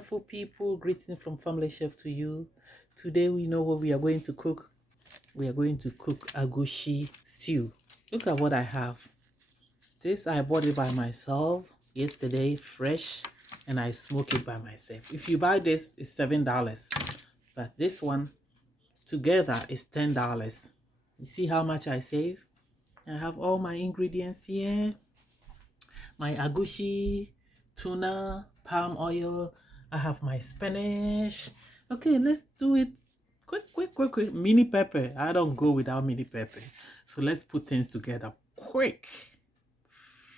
wonderful people, greetings from Family Chef to you. Today we know what we are going to cook. We are going to cook Egusi stew. Look at what I have. This I bought it by myself yesterday, fresh, and I smoke it by myself. If you buy this, it's $7, but this one together is $10. You see how much I save? I have all my ingredients here. My egusi, tuna, palm oil. I have my spinach. Okay, let's do it quick. Mini pepper. I don't go without mini pepper. So let's put things together quick,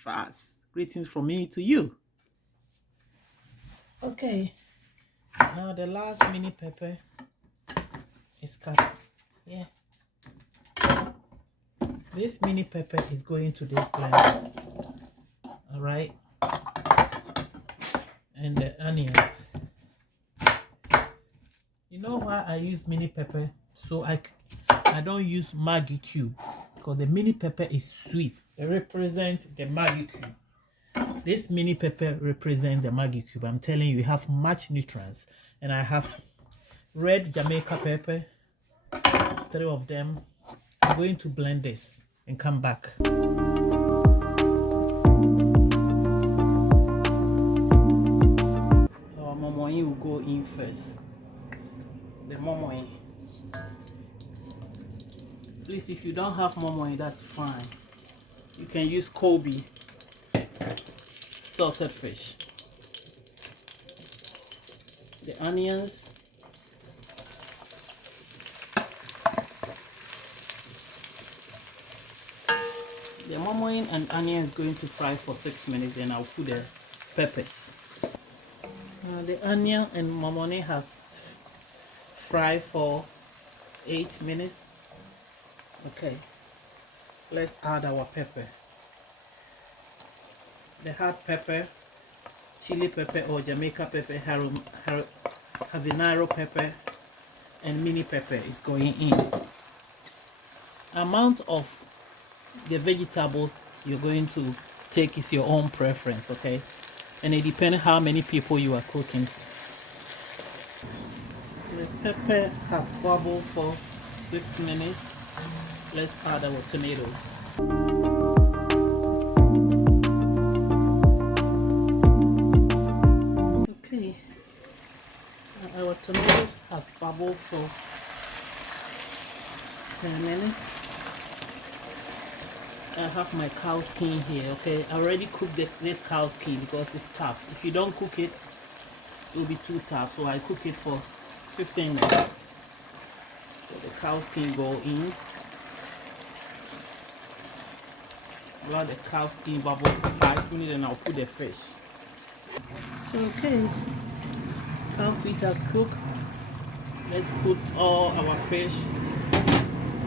fast. Greetings from me to you. Okay, now the last mini pepper is cut. Yeah. This mini pepper is going to this blender. All right. And the onions. You know why I use mini pepper? So I don't use Maggi cube, because the mini pepper is sweet. It represents the Maggi cube. This mini pepper represents the Maggi cube. I'm telling you, you have much nutrients. And I have red Jamaica pepper, 3 of them. I'm going to blend this and come back. Our momoy will go in first. The momoy. Please, if you don't have momoy, that's fine. You can use Kobe salted fish. The onions. The momoy and onion is going to fry for 6 minutes, then I'll put the peppers. The onion and momoy has fried for 8 minutes. Okay, let's add our pepper. The hard pepper, chili pepper or Jamaica pepper, habanero pepper, and mini pepper is going in. Amount of the vegetables you're going to take is your own preference, okay? And it depends how many people you are cooking. The pepper has bubbled for 6 minutes. Let's add our tomatoes. Okay, our tomatoes has bubbled for 10 minutes. I have my cow skin here, okay? I already cooked this cow skin because it's tough. If you don't cook it, it will be too tough. So I cook it for 15 minutes. So the cow skin go in. Allow the cow skin bubble for 5 minutes and I'll put the fish. Okay, cow feet has cooked. Let's put all our fish.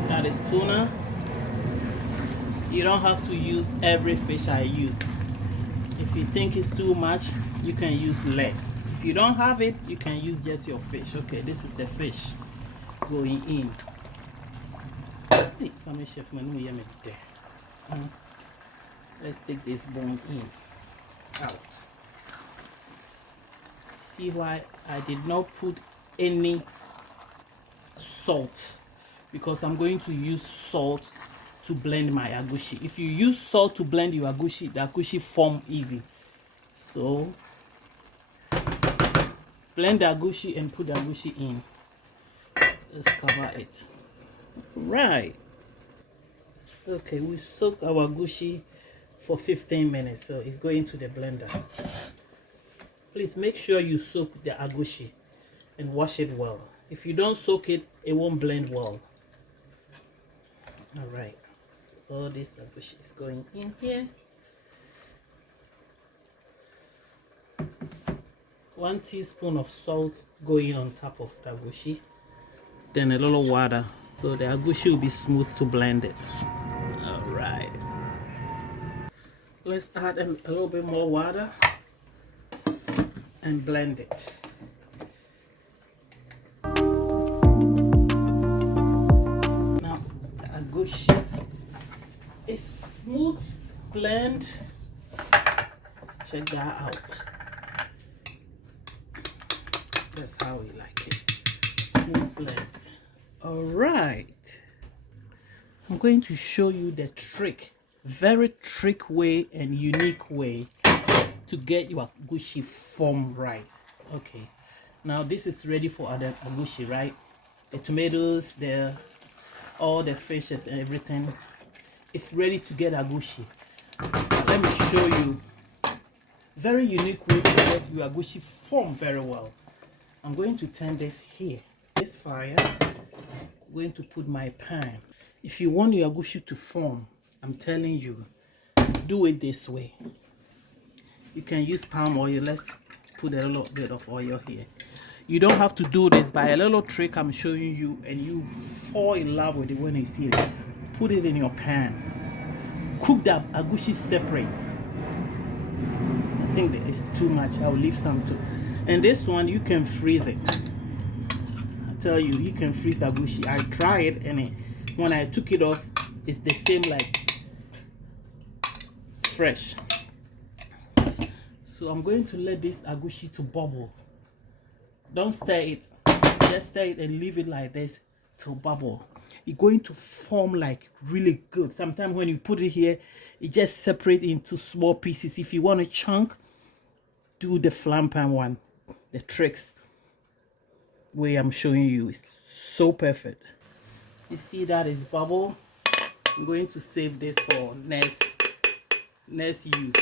That is tuna. You don't have to use every fish I use. If you think it's too much, you can use less. If you don't have it, you can use just your fish. Okay, this is the fish going in. Hey, Family Chef, let's take this bone in, out. See why I did not put any salt? Because I'm going to use salt to blend my egusi. If you use salt to blend your egusi, the egusi form easy. So blend the egusi and put the egusi in. Let's cover it. Right. Okay, we soak our egusi for 15 minutes, so it's going to the blender. Please make sure you soak the egusi and wash it well. If you don't soak it, it won't blend well. All right, so all this egusi is going in here. 1 teaspoon of salt going on top of the egusi, then a little water, so the egusi will be smooth to blend it. All right, let's add a little bit more water and blend it. Now the egusi is smooth blend. Check that out. That's how we like it. Smooth blend. All right. I'm going to show you the trick, very trick way and unique way to get your agushi form right. Okay, now this is ready for the agushi, right? The tomatoes, all the fishes and everything. It's ready to get agushi. Let me show you very unique way to get your agushi form very well. I'm going to turn this here. This fire, I'm going to put my pan. If you want your agushi to form, I'm telling you, do it this way. You can use palm oil. Let's put a little bit of oil here. You don't have to do this. By a little trick I'm showing you, and you fall in love with it when you see it. Put it in your pan. Cook that agushi separate. I think that it's too much. I'll leave some too. And this one, you can freeze it. I tell you, you can freeze the agushi. I tried and when I took it off, it's the same like fresh. So I'm going to let this agushi to bubble. Don't stir it. Just stir it and leave it like this to bubble. It's going to form like really good. Sometimes when you put it here, it just separates into small pieces. If you want a chunk, do the flampan one. The tricks way I'm showing you is so perfect. You see that is bubble. I'm going to save this for next use.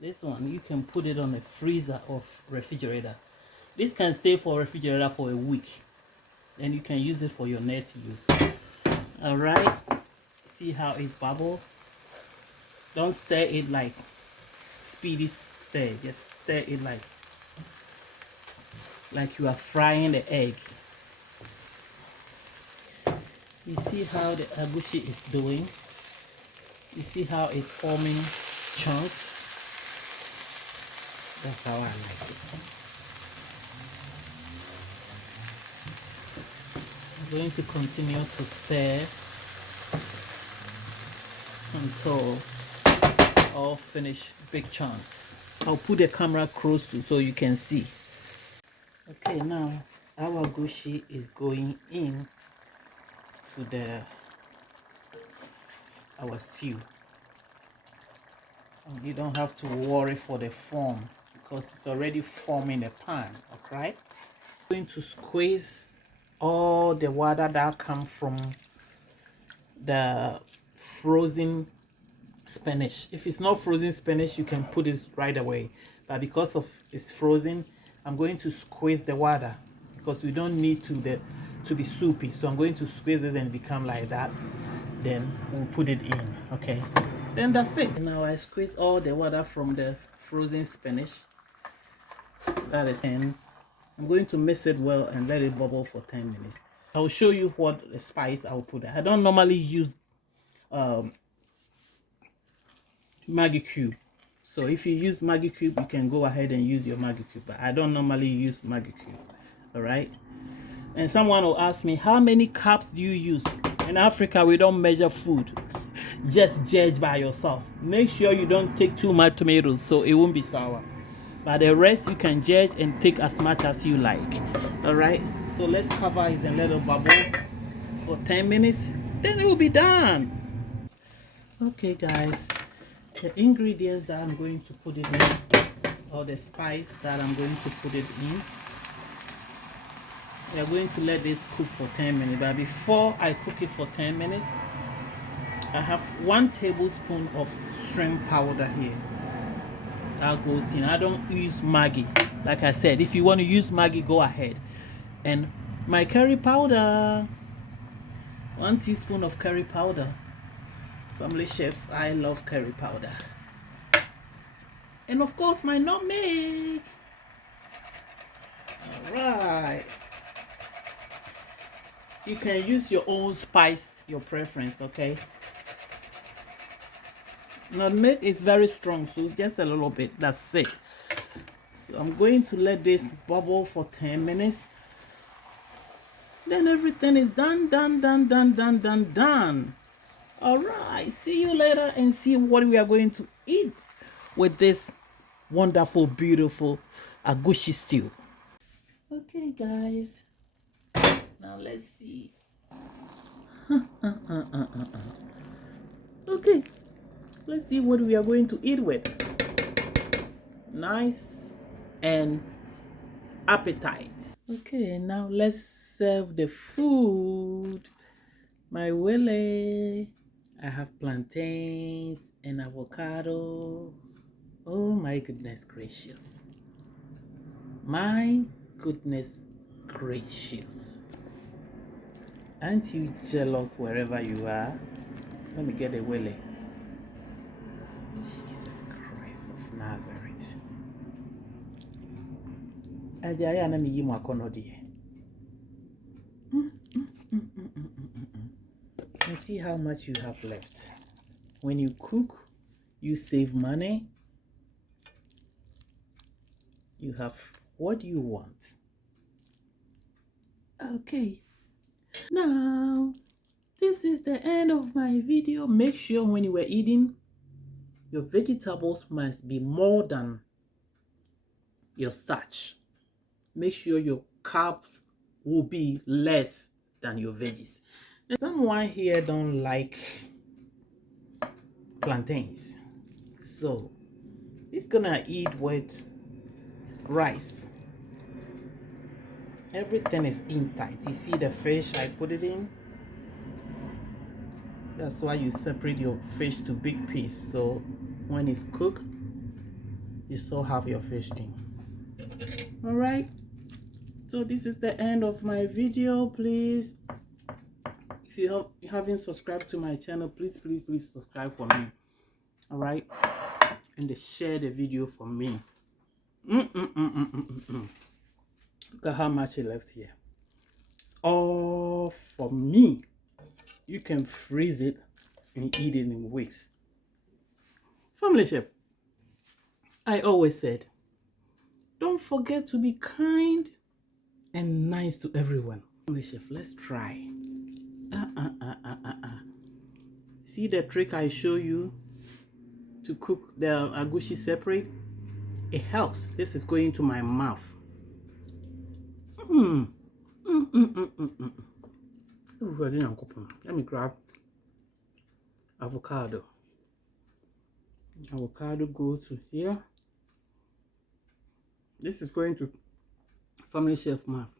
This one, you can put it on a freezer or refrigerator. This can stay for refrigerator for a week. Then you can use it for your next use. All right. See how it's bubble? Don't stir it like speedy stir. Just stir it like you are frying the egg. You see how the agushi is doing? You see how it's forming chunks? That's how I like it. I'm going to continue to stir until all finish big chunks. I'll put the camera close to so you can see. Okay, now our agushi is going in to our stew. You don't have to worry for the form because it's already forming the pan. Okay, I'm going to squeeze all the water that comes from the frozen spinach. If it's not frozen spinach, you can put it right away, but because of it's frozen, I'm going to squeeze the water because we don't need to be soupy. So I'm going to squeeze it and become like that. Then we'll put it in. Okay, then that's it. Now I squeeze all the water from the frozen spinach. That is in. I'm going to mix it well and let it bubble for 10 minutes. I'll show you what spice I'll put. I don't normally use Maggi cube. So if you use Maggi cube, you can go ahead and use your Maggi cube. But I don't normally use Maggi cube. All right. And someone will ask me, how many cups do you use? In Africa, we don't measure food. Just judge by yourself. Make sure you don't take too much tomatoes so it won't be sour. But the rest you can judge and take as much as you like. All right. So let's cover it and let it bubble for 10 minutes. Then it will be done. Okay, guys. The ingredients that I'm going to put it in, or the spice that I'm going to put it in. We are going to let this cook for 10 minutes. But before I cook it for 10 minutes, I have 1 tablespoon of shrimp powder here. That goes in. I don't use Maggi. Like I said, if you want to use Maggi, go ahead. And my curry powder, 1 teaspoon of curry powder. Family chef, I love curry powder. And of course, my nutmeg. All right. You can use your own spice, your preference, okay? Nutmeg is very strong, so just a little bit. That's it. So I'm going to let this bubble for 10 minutes. Then everything is done. All right. See you later and see what we are going to eat with this wonderful, beautiful agushi stew. Okay, guys. Now let's see. Okay, let's see what we are going to eat with. Nice and appetite. Okay, now let's serve the food. My willy. I have plantains and avocado. Oh my goodness gracious. My goodness gracious. Aren't you jealous wherever you are? Let me get a willy. Jesus Christ of Nazareth. Ajaya na mi yimu akono die. And see how much you have left. When you cook, you save money. You have what you want. Okay. Now, this is the end of my video. Make sure when you were eating, your vegetables must be more than your starch. Make sure your carbs will be less than your veggies. And someone here don't like plantains, so it's gonna eat with rice. Everything is in tight. You see the fish I put it in? That's why you separate your fish to big piece, so when it's cooked you still have your fish in. All right, so this is the end of my video. Please, if you haven't subscribed to my channel, please subscribe for me. All right, and share the video for me. Look at how much I left here. It's all for me. You can freeze it and eat it in weeks. Family chef, I always said, don't forget to be kind and nice to everyone. Family chef, let's try. See the trick I show you to cook the agushi separate? It helps. This is going to my mouth. Let me grab avocado. Avocado goes to here. This is going to family chef mouth.